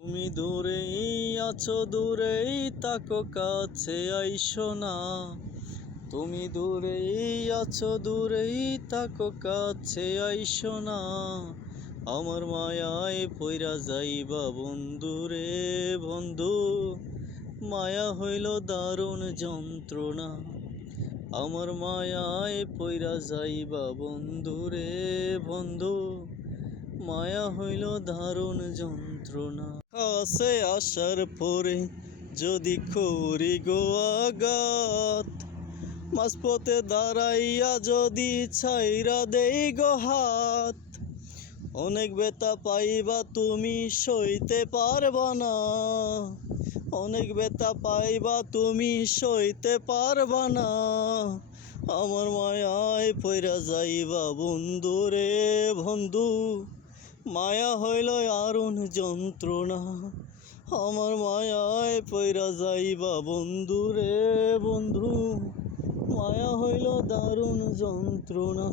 তুমি দূরেই আছো, দূরেই তাকো কাছে আইসো না। তুমি দূরেই আছো, দূরেই তাকো কাছে আইসো না। আমার মায়ায় পইরা যাইবা বন্ধু রে বন্ধু, মায়া হইল দারুণ যন্ত্রণা। আমার মায়ায় পইরা যাইবা বন্ধু রে বন্ধু, মায়া হইল দারুণ যন্ত্রণা। কাছে আসার পরে যদি করি গো আঘাত, মাঝপথে দাঁড়াইয়া যদি ছাইরা দেই গো হাত, অনেক ব্যথা পাইবা তুমি সইতে পারবা না। অনেক ব্যথা পাইবা তুমি সইতে পারবা না। আমার মায়ায় পইরা যাইবা বন্ধু রে বন্ধু, মায়া হইল আরুণ যন্ত্রণা। আমার মায়ায় পইরা যাইবা বন্ধু রে বন্ধু, মায়া হইল দারুণ যন্ত্রণা।